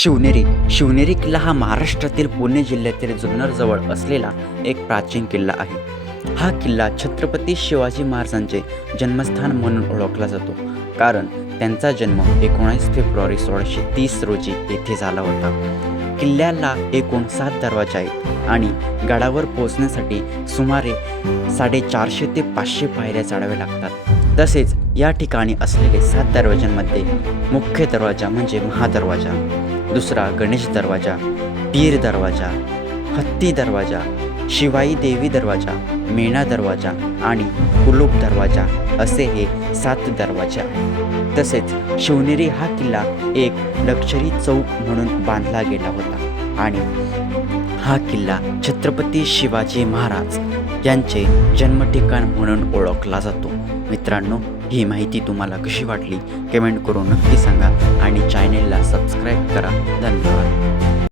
शिवनेरी. शिवनेरी किल्ला हा महाराष्ट्रातील पुणे जिल्ह्यातील जुन्नरजवळ असलेला एक प्राचीन किल्ला आहे. हा किल्ला छत्रपती शिवाजी महाराजांचे जन्मस्थान म्हणून ओळखला जातो. कारण त्यांचा जन्म एकोणीस फेब्रुवारी सोळाशे तीस रोजी येथे झाला होता. किल्ल्याला एकूण सात दरवाजे आहेत आणि गडावर पोहोचण्यासाठी सुमारे साडेचारशे ते पाचशे पायऱ्या चढाव्या लागतात. तसेच या ठिकाणी असलेले सात दरवाज्यांमध्ये मुख्य दरवाजा म्हणजे महादरवाजा. दुसरा गणेश दरवाजा पीर दरवाजा हत्ती दरवाजा शिवाई देवी दरवाजा मेणा दरवाजा आणि कुलूप दरवाजा असे हे सात दरवाजे आहेत. तसेच शिवनेरी हा किल्ला एक लक्षरी चौक म्हणून बांधला गेला होता आणि हा किल्ला छत्रपती शिवाजी महाराज यांचे जन्मठिकाण म्हणून ओळखला जातो. मित्रांनो ही माहिती तुम्हाला कशी वाटली? कमेंट करून नक्की सांगा आणि चॅनेलला सबस्क्राईब करा. धन्यवाद.